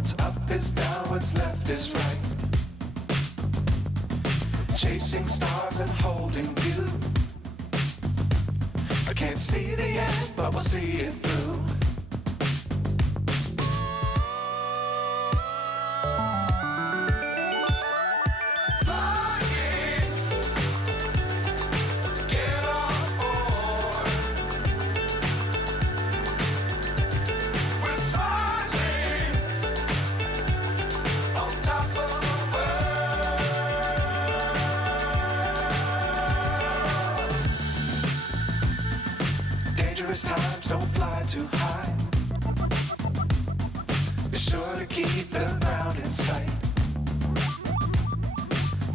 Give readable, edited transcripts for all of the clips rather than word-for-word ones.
What's up is down, what's left is right. Chasing stars and holding you. I can't see the end, but we'll see it through. Dangerous times, don't fly too high. Be sure to keep the ground in sight.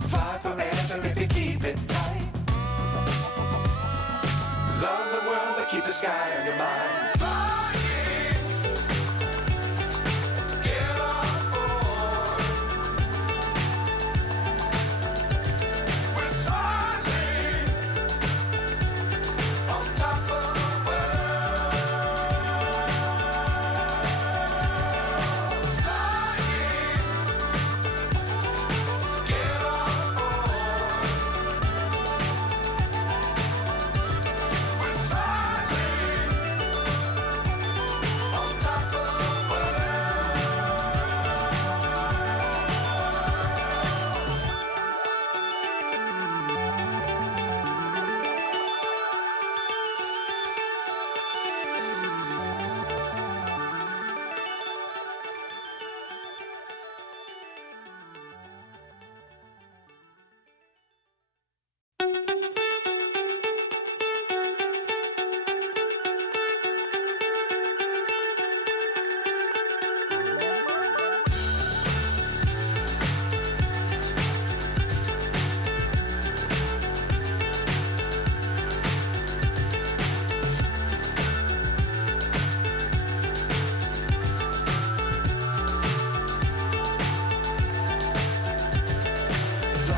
Fly forever if you keep it tight. Love the world, but keep the sky on your mind.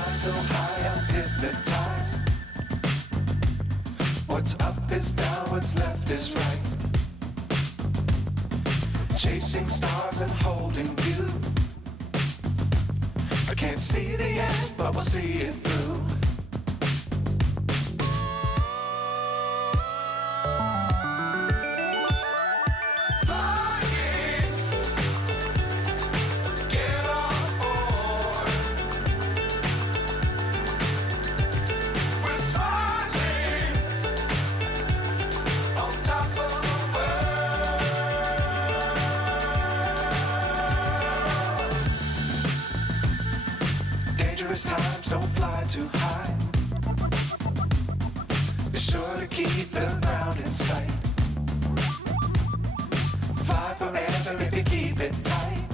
So high, I'm hypnotized. What's up is down, what's left is right. Chasing stars and holding you. I can't see the end, but we'll see it through. Dangerous times, don't fly too high. Be sure to keep the ground in sight. Fly forever if you keep it tight.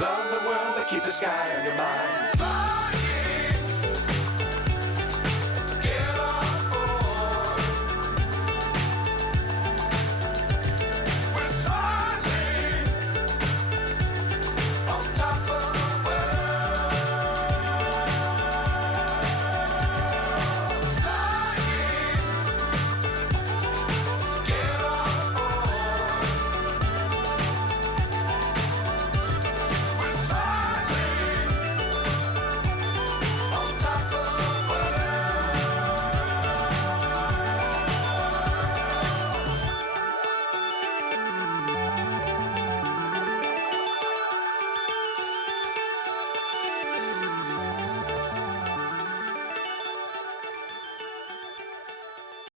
Love the world, but keep the sky on your mind.